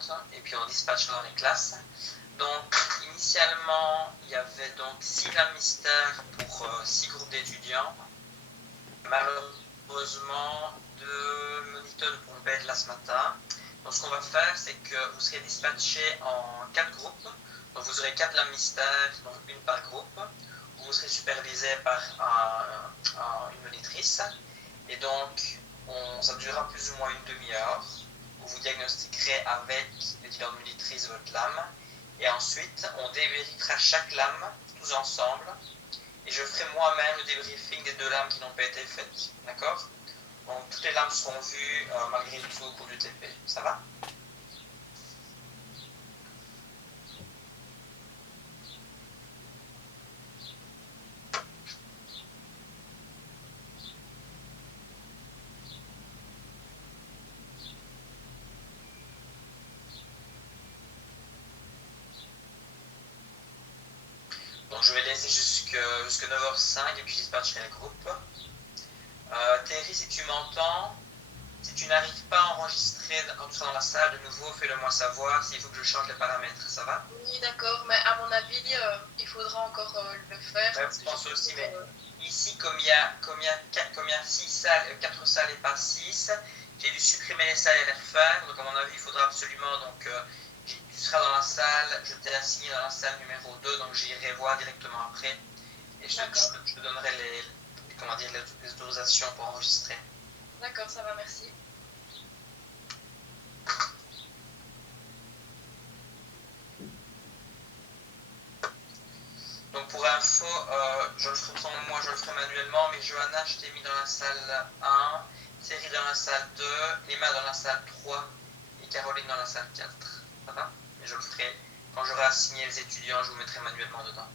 suivante et puis on dispatche dans les classes. Donc initialement il y avait donc 6 lames mystères pour 6 groupes d'étudiants. Malheureusement 2 moniteurs ne pourront pas être là ce matin. Donc ce qu'on va faire, c'est que vous serez dispatchés en 4 groupes. Donc vous aurez 4 lames mystères, donc une par groupe. Vous serez supervisé par une monitrice. Et donc ça durera plus ou moins une demi-heure où vous diagnostiquerez avec les différentes monitrices votre lame. Et ensuite, on débriefera chaque lame tous ensemble. Et je ferai moi-même le débriefing des 2 lames qui n'ont pas été faites. D'accord? Donc toutes les lames seront vues malgré tout au cours du TP. Ça va? Donc je vais laisser jusqu'à 9h05 et puis je dispatcherai le groupe. Thierry, si tu m'entends, si tu n'arrives pas à enregistrer quand tu seras dans la salle, de nouveau, fais-le moi savoir s'il faut que je change les paramètres. Ça va? Oui, d'accord, mais à mon avis, il faudra encore le faire. Ouais, je pense aussi, mais ici, comme il y a 6 salles, 4 salles et pas 6, j'ai dû supprimer les salles et les refaire. Donc, à mon avis, il faudra absolument. Donc, tu seras dans la salle, je t'ai assigné dans la salle numéro 2, donc j'irai voir directement après. Et je te donnerai les autorisations pour enregistrer. D'accord, ça va, merci. Donc pour info, je le ferai manuellement, mais Johanna, je t'ai mis dans la salle 1, Thierry dans la salle 2, Emma dans la salle 3 et Caroline dans la salle 4. Ça va? Mais je le ferai quand j'aurai assigné les étudiants, je vous mettrai manuellement dedans.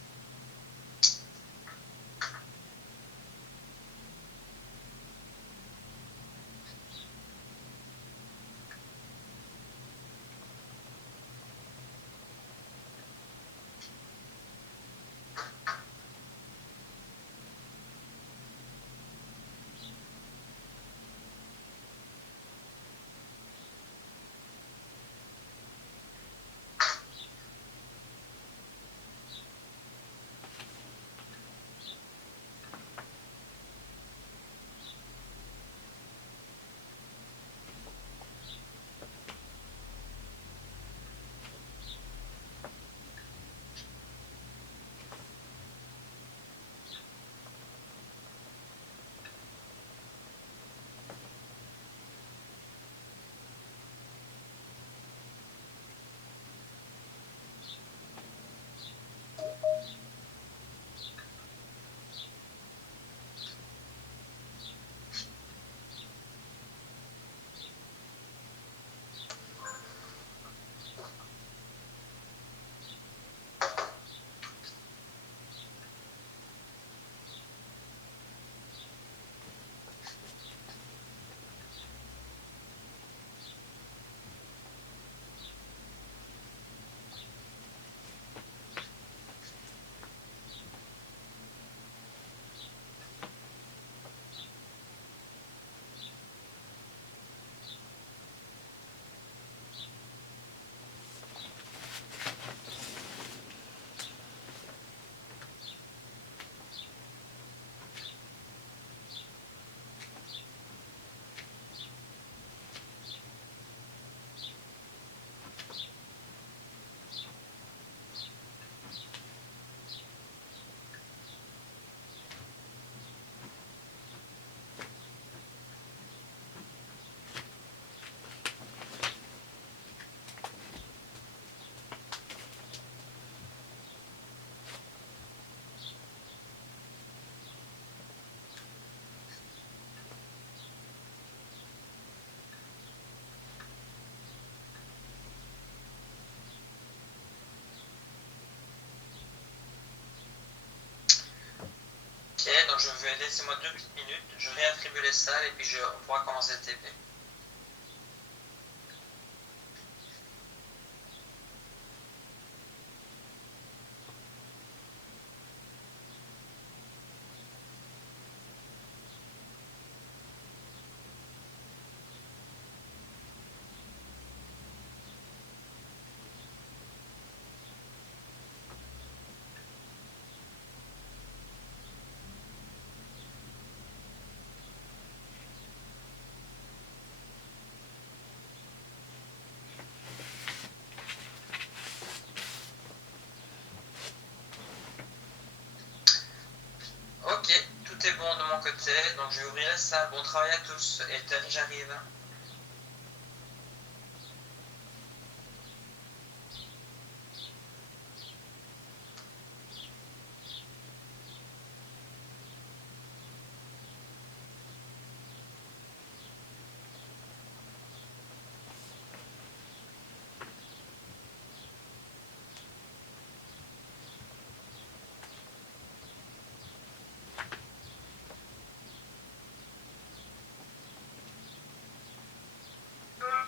Ok, donc je vais laisser moi 2 petites minutes, je réattribue les salles et puis on pourra commencer le TP. écoutez, donc je vais ouvrir ça. Bon travail à tous et Terry, j'arrive.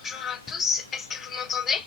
Bonjour à tous, est-ce que vous m'entendez?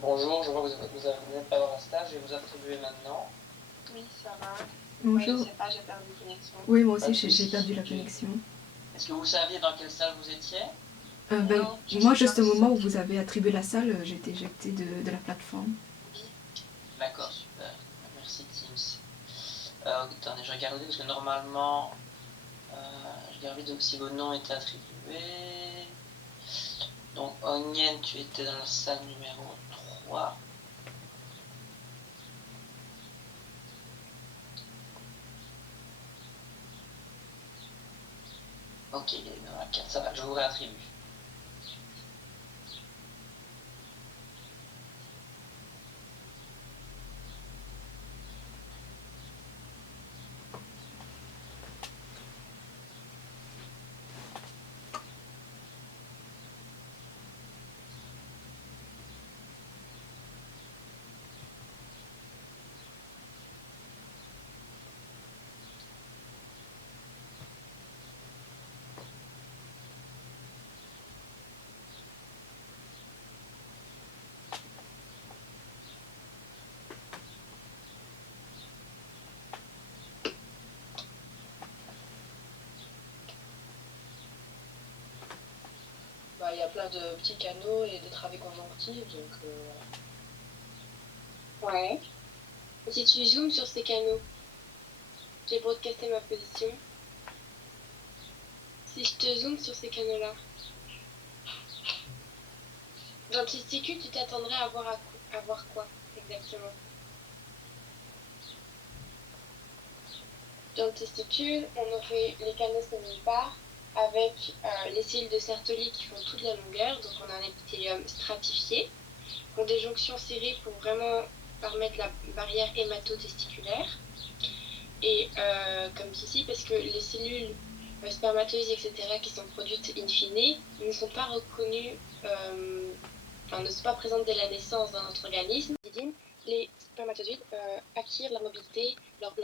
Bonjour, je vois que vous n'êtes pas dans la stage, je vais vous attribuer maintenant. Oui, ça va. Bonjour. Je sais pas, j'ai perdu la connexion. Oui, moi Pas aussi, de j'ai souci. perdu la connexion. Est-ce que vous saviez dans quelle salle vous étiez? Non, je Moi, sais juste pas. au moment où vous avez attribué la salle, j'ai été éjectée de la plateforme. D'accord, super. Merci Teams. Attendez, je regardais parce que normalement, je regardais donc si vos noms étaient attribués. Donc, Onyen, tu étais dans la salle numéro 3. Ok, il est dans la 4, ça va, je vous réattribue. Bah, il y a plein de petits canaux et de travées conjonctives, donc Ouais. Et si tu zoomes sur ces canaux, j'ai broadcasté ma position. Si je te zoome sur ces canaux-là, dans le testicule, tu t'attendrais à voir quoi exactement? Dans le testicule, on aurait les canaux séminipares avec les cellules de Sertoli qui font toute la longueur. Donc on a un épithélium stratifié, qui ont des jonctions serrées pour vraiment permettre la barrière hémato-testiculaire. Et comme ici, parce que les cellules spermatozoïdes, etc., qui sont produites in fine, ne sont pas reconnues, ne sont pas présentes dès la naissance dans notre organisme. Les spermatozoïdes acquièrent leur mobilité, leur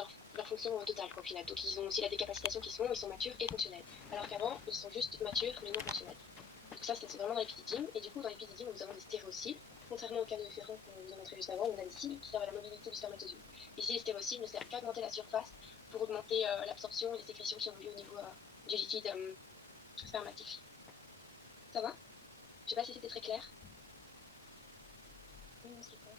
fonction totale au final. Donc ils ont aussi la décapacitation ils sont matures et fonctionnels. Alors qu'avant, ils sont juste matures mais non fonctionnels. Donc ça, c'est vraiment dans l'épididyme. Et du coup, dans l'épididyme, nous avons des stéréocyles. Contrairement aux canaux efférents qu'on vous a montré juste avant, on a des cils qui servent à la mobilité du spermatozoïde. Ici, les stéréocyles ne servent qu'à augmenter la surface pour augmenter l'absorption et les sécrétions qui ont lieu au niveau du liquide spermatique. Ça va? Je sais pas si c'était très clair. Non, c'est pas.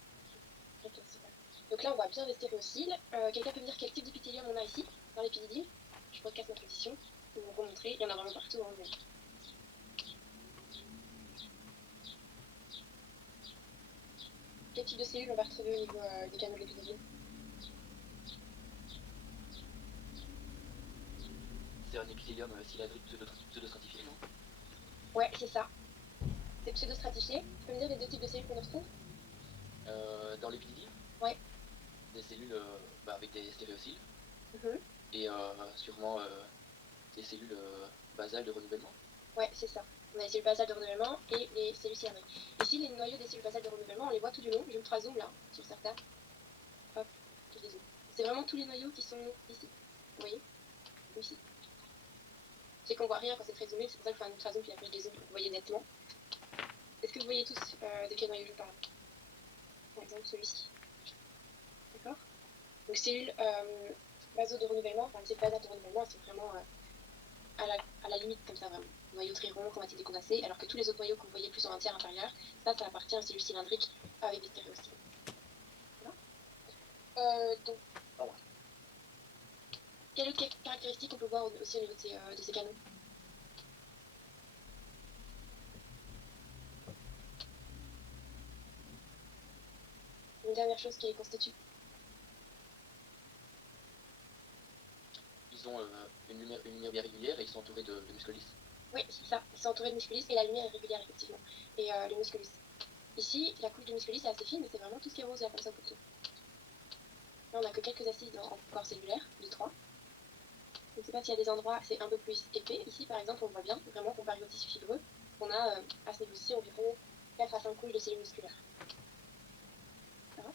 Ok, super. Donc là, on voit bien les stéréocyles. Quelqu'un peut me dire quel type d'épithélium on a ici, dans l'épididyme? Je broadcast notre édition pour vous remontrer. Il y en a vraiment partout en même. Quel type de cellules on va retrouver au niveau des canaux de l'épididyme? C'est un épithélium cylindrique pseudostratifié, non? Ouais, c'est ça. C'est pseudostratifié. Tu peux me dire les deux types de cellules qu'on retrouve? Dans l'épididyme? Ouais. Des cellules avec des stéréocyles. Mhm. Et sûrement des cellules basales de renouvellement. Ouais, c'est ça. On a les cellules basales de renouvellement et les cellules cylindriques. Ici, les noyaux des cellules basales de renouvellement, on les voit tout du long. Je me ferai zoom là, sur certains. Hop, je les zoome. C'est vraiment tous les noyaux qui sont ici. Vous voyez? Ici. C'est qu'on voit rien quand c'est très zoomé, c'est pour ça que je fais un ultra zoom puis après je les zoome pour que vous voyez nettement. Est-ce que vous voyez tous de quel noyau je parle? Par exemple, celui-ci. D'accord? Donc, cellules basaux de renouvellement, enfin, les cellules basales de renouvellement, elles sont vraiment à la limite, comme ça, vraiment. Noyau très rond, chromatide décondensé, alors que tous les autres noyaux que vous voyez plus en un tiers inférieur, ça appartient aux cellules cylindriques avec des stéréocyles. Voilà. Donc, voilà. Quelle autre caractéristique on peut voir aussi au niveau de ces canaux? Une dernière chose qui les constitue. Ils ont une lumière bien régulière et ils sont entourés de muscles lisses. Oui, c'est ça. Ils sont entourés de musculus et la lumière est régulière, effectivement. Et le musculus. Ici, la couche de musculus est assez fine, mais c'est vraiment tout ce qui est rose là, comme ça, pour tout. Là, on n'a que quelques acides en corps cellulaire, 2-3. Je ne sais pas s'il y a des endroits, c'est un peu plus épais. Ici, par exemple, on voit bien, vraiment, comparé au tissu fibreux, on a à ce niveau-ci environ 4 à 5 couches de cellules musculaires. Voilà.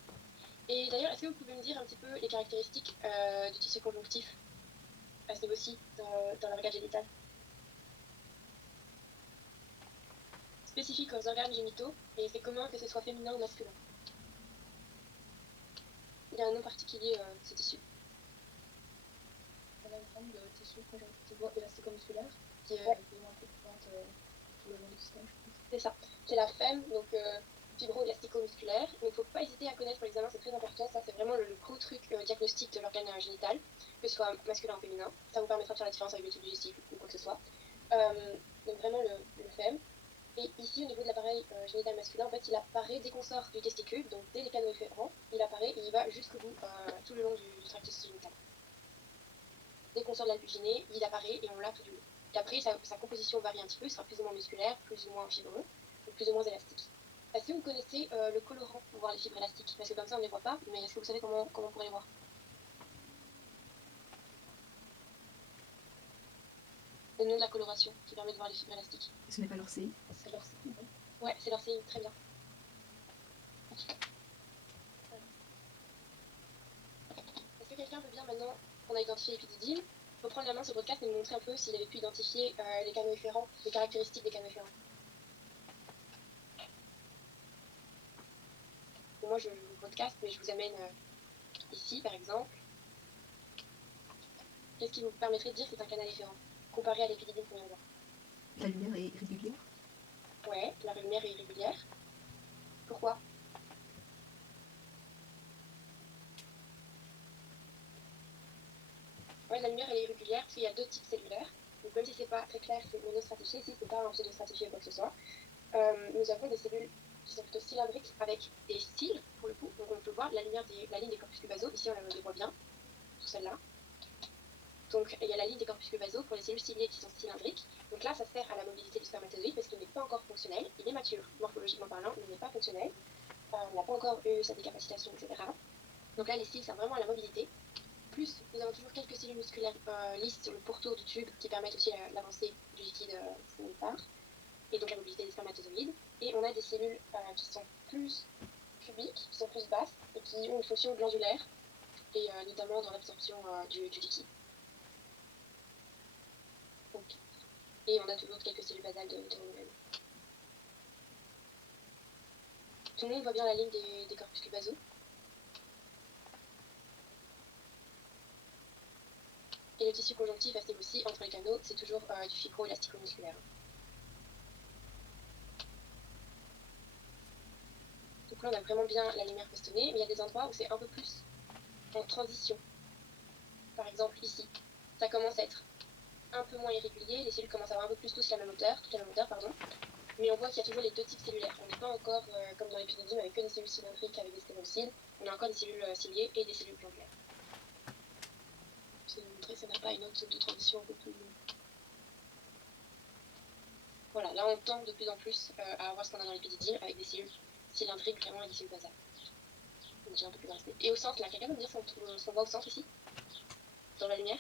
Et d'ailleurs, est-ce que vous pouvez me dire un petit peu les caractéristiques du tissu conjonctif à ce niveau-ci, dans l'organe génital? Spécifique aux organes génitaux, et c'est commun que ce soit féminin ou masculin. Il y a un nom particulier de ce tissu. on a une forme de tissu élastico-musculaire qui est Ouais. plus ou moins présente tout le long du système, je pense. C'est ça. C'est la FEM, donc fibro-élastico-musculaire. Donc il ne faut pas hésiter à connaître pour l'examen, c'est très important. Ça, c'est vraiment le gros truc diagnostic de l'organe génital, que ce soit masculin ou féminin. Ça vous permettra de faire la différence avec le tube digestif ou quoi que ce soit. Donc vraiment le FEM. Et ici, au niveau de l'appareil génital masculin, en fait, il apparaît dès qu'on sort du testicule, donc dès les canaux efférents, il apparaît et il va jusqu'au bout, tout le long du tractus génital. Dès qu'on sort de l'albuginée, il apparaît et on l'a tout du long. Et après, sa composition varie un petit peu, il sera plus ou moins musculaire, plus ou moins fibreux, ou plus ou moins élastique. Est-ce que vous connaissez le colorant pour voir les fibres élastiques? Parce que comme ça, on ne les voit pas, mais est-ce que vous savez comment on pourrait les voir? Le nom de la coloration qui permet de voir les fibres élastiques. Ce n'est pas leur CI. C'est leur signe. Ouais, c'est leur CI, très bien. Est-ce que quelqu'un veut bien, maintenant qu'on a identifié l'épididyme, reprendre la main sur le podcast et nous montrer un peu s'il avait pu identifier les canaux efférents, les caractéristiques des canaux efférents? Bon, moi, je vous podcast, mais je vous amène ici, par exemple. Qu'est-ce qui vous permettrait de dire que c'est un canal efférent, comparé à l'épididyme qu'on vient de voir? La lumière est régulière. Ouais, la lumière est irrégulière. Pourquoi? Ouais, la lumière elle est irrégulière parce qu'il y a deux types cellulaires. Donc même si c'est pas très clair, c'est monostratifié, ici c'est pas un pseudostratifié ou quoi que ce soit. Nous avons des cellules qui sont plutôt cylindriques avec des cils pour le coup. Donc on peut voir la ligne des corpuscules basaux. Ici on les voit bien, sur celle-là. Donc il y a la ligne des corpuscules basaux pour les cellules ciliées qui sont cylindriques. Donc là ça sert à la mobilité du spermatozoïde parce qu'il n'est pas encore fonctionnel. Il est mature, morphologiquement parlant, il n'est pas fonctionnel. Il n'a pas encore eu sa décapacitation, etc. Donc là les cils servent vraiment à la mobilité. Plus, nous avons toujours quelques cellules musculaires lisses sur le pourtour du tube qui permettent aussi l'avancée du liquide séminifère et donc la mobilité des spermatozoïdes. Et on a des cellules qui sont plus cubiques, qui sont plus basses et qui ont une fonction glandulaire et notamment dans l'absorption du liquide. Donc, et on a toujours quelques cellules basales de l'hémoglobine. Tout le monde voit bien la ligne des corpuscules basaux. Et le tissu conjonctif à ce niveau-ci, entre les canaux, c'est toujours du fibro-élastico-musculaire. Donc là, on a vraiment bien la lumière festonnée, mais il y a des endroits où c'est un peu plus en transition. Par exemple, ici, ça commence à être un peu moins irrégulier, les cellules commencent à avoir un peu plus toute la même hauteur, mais on voit qu'il y a toujours les deux types cellulaires. On n'est pas encore, comme dans l'épididyme, avec que des cellules cylindriques avec des sténocytes, on a encore des cellules ciliées et des cellules glandulaires. Je vais vous montrer, ça n'a pas une autre zone de transition un peu plus... Voilà, là on tend de plus en plus à avoir ce qu'on a dans l'épididyme avec des cellules cylindriques vraiment et des cellules basales. Donc j'ai un peu plus resté. Et au centre, là, quelqu'un peut me dire ce qu'on voit au centre ici? Dans la lumière?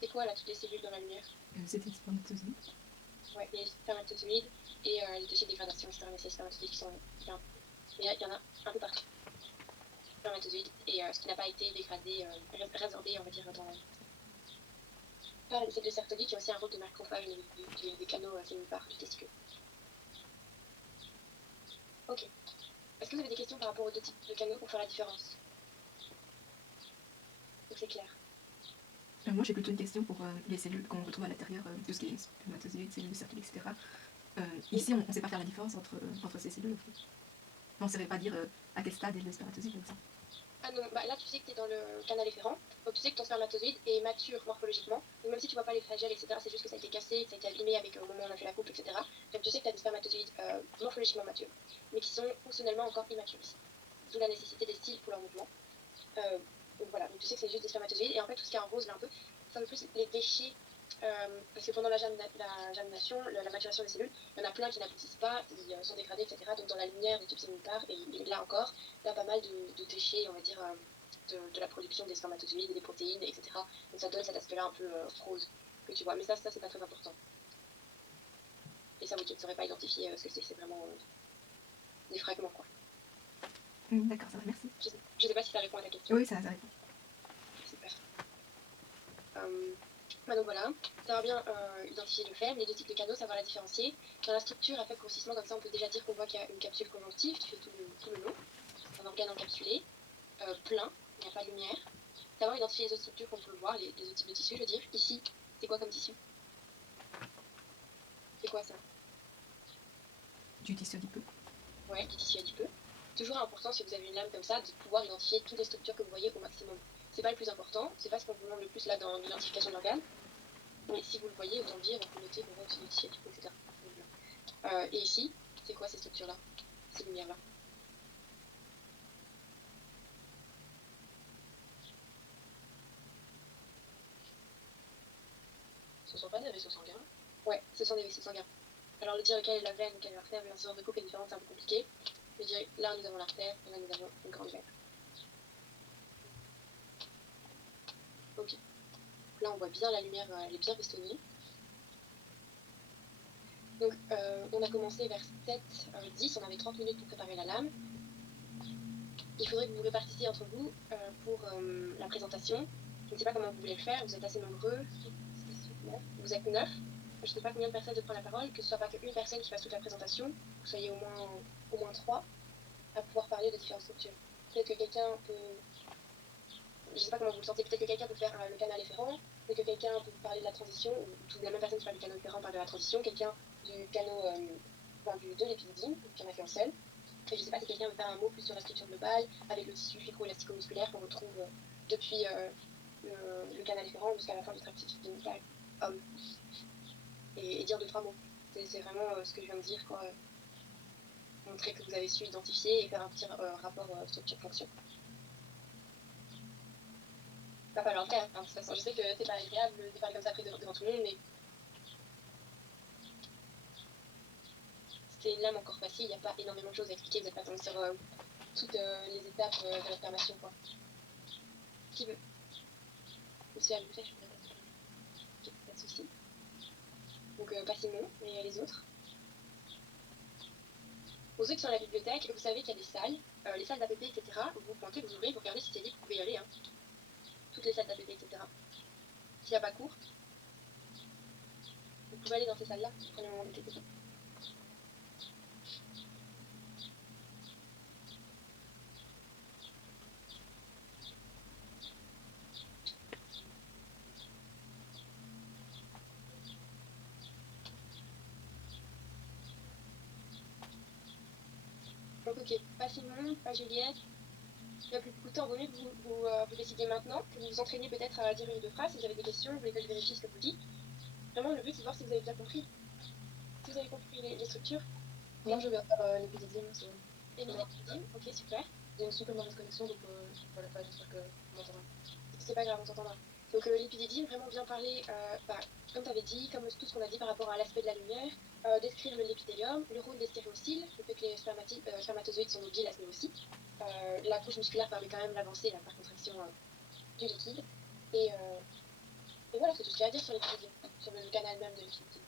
C'est quoi là, toutes les cellules dans la lumière? C'est des spermatozoïdes. Ouais, les spermatozoïdes et les dossiers de dégradation, etc. Mais c'est les spermatozoïdes qui sont bien. Mais là, il y en a un peu partout. Spermatozoïdes et ce qui n'a pas été dégradé, résorbé, on va dire, par les cellules sertoliques qui ont aussi un rôle de macrophage des canaux séminipares du testicule. Ok. Est-ce que vous avez des questions par rapport aux deux types de canaux pour faire la différence? Donc c'est clair. Moi, j'ai plutôt une question pour les cellules qu'on retrouve à l'intérieur, tout ce qui est spermatozoïdes, cellules sertoliques, etc. Ici, on ne sait pas faire la différence entre ces cellules. On ne saurait pas dire à quel stade est le spermatozoïde, par exemple. Ah non, bah là tu sais que tu es dans le canal efférent, donc tu sais que ton spermatozoïde est mature morphologiquement, donc même si tu vois pas les flagelles, etc., c'est juste que ça a été cassé, ça a été abîmé avec au moment où on a fait la coupe, etc. Donc tu sais que tu as des spermatozoïdes morphologiquement matures, mais qui sont fonctionnellement encore immatures ici. D'où la nécessité des styles pour leur mouvement. Donc voilà, donc tu sais que c'est juste des spermatozoïdes, et en fait tout ce qui est en rose là un peu, c'est un peu plus les déchets, parce que pendant la germination, la maturation des cellules, il y en a plein qui n'aboutissent pas, ils sont dégradés, etc. Donc dans la lumière des tubes séminitaires, et là encore, il y a pas mal de déchets, on va dire, de la production des spermatozoïdes et des protéines, etc. Donc ça donne cet aspect-là un peu rose que tu vois. Mais ça c'est pas très important. Et ça, oui, tu ne saurais pas identifier ce que c'est vraiment des fragments, quoi. D'accord, ça va, merci. Je sais pas si ça répond à ta question. Oui, ça répond. Super. Donc voilà, savoir bien identifier le phème, les deux types de canaux, savoir la différencier. Dans la structure, à faible grossissement, comme ça, on peut déjà dire qu'on voit qu'il y a une capsule conjonctive qui fait tout le long, un organe encapsulé, plein, il n'y a pas de lumière. Savoir identifier les autres structures qu'on peut voir, les autres types de tissus, je veux dire. Ici, c'est quoi comme tissu? C'est quoi ça? Du tissu adipeux. Ouais, du tissu adipeux. Toujours important, si vous avez une lame comme ça, de pouvoir identifier toutes les structures que vous voyez au maximum. C'est pas le plus important, c'est pas ce qu'on vous demande le plus là dans l'identification de l'organe. Mais si vous le voyez, autant le dire, on peut noter qu'on voit aussi des tissus adipeux, etc. Et ici, c'est quoi ces structures-là? Ces lumières-là? Ce sont pas des vaisseaux sanguins? Ouais, ce sont des vaisseaux sanguins. Alors, le dire lequel est la veine, lequel est l'artère, bien sûr, de coupe est différent, c'est un peu compliqué. Je dirais, là, nous avons l'artère, et là, nous avons une grande veine. Ok. Là, on voit bien la lumière, elle est bien festonnée. Donc, on a commencé vers 7h10, on avait 30 minutes pour préparer la lame. Il faudrait que vous vous répartissiez entre vous pour la présentation. Je ne sais pas comment vous voulez le faire, vous êtes assez nombreux. Vous êtes 9. Je ne sais pas combien de personnes prennent la parole, que ce soit pas qu'une personne qui fasse toute la présentation, que vous soyez au moins 3 à pouvoir parler de différentes structures. Peut-être que quelqu'un peut je sais pas comment vous le sentez, peut-être que quelqu'un peut faire le canal efférent, peut-être que quelqu'un peut parler de la transition, ou toute la même personne qui parle du canal efférent parle de la transition, quelqu'un du canal, de l'épididyme, qui en a fait un seul. Et je sais pas si quelqu'un veut faire un mot plus sur la structure globale, avec le tissu fibro-élastico-musculaire qu'on retrouve depuis le canal efférent jusqu'à la fin du trapèze génital homme. Et dire 2-3 mots. C'est vraiment ce que je viens de dire, quoi. Montrer que vous avez su identifier et faire un petit rapport structure-fonction. Va falloir le faire, hein, de toute façon. Je sais que c'est pas agréable de parler comme ça après devant tout le monde, mais c'est l'âme encore facile, il n'y a pas énormément de choses à expliquer, vous n'êtes pas tombé sur toutes les étapes de la formation, quoi. Qui veut? Monsieur Albuquerque, je peux pas. Ok, pas de soucis. Donc pas Simon, mais les autres. Pour ceux qui sont à la bibliothèque, vous savez qu'il y a des salles, les salles d'APP, etc. Vous pointez, vous ouvrez, vous regardez si c'est libre, vous pouvez y aller, hein. Toutes les salles d'APP, etc. S'il n'y a pas cours, vous pouvez aller dans ces salles-là, prenez un moment de TTP. Donc ok, pas Simon, pas Juliette. Il n'y a plus beaucoup de temps, vaut mieux que vous décidiez maintenant, que vous vous entraîniez peut-être à dire une ou deux phrases. Si vous avez des questions, vous voulez que je vérifie ce que vous dites. Vraiment, le but c'est de voir si vous avez bien compris. Si vous avez compris les structures. Moi, je vais faire l'épididyme. Et l'épididyme, ok, super. J'ai une super mauvaise connexion, donc voilà, j'espère que vous m'entendrez. C'est pas grave, on s'entendra. Donc l'épididyme, vraiment bien parler, comme tu avais dit, comme tout ce qu'on a dit par rapport à l'aspect de la lumière, décrire l'épithélium, le rôle des stéréocyles, le fait que les spermatozoïdes sont mobiles à ce niveau-ci. La couche musculaire permet quand même l'avancée par contraction du liquide. Et voilà, c'est tout ce qu'il y a à dire sur l'épididyme, sur le canal même de l'épididyme.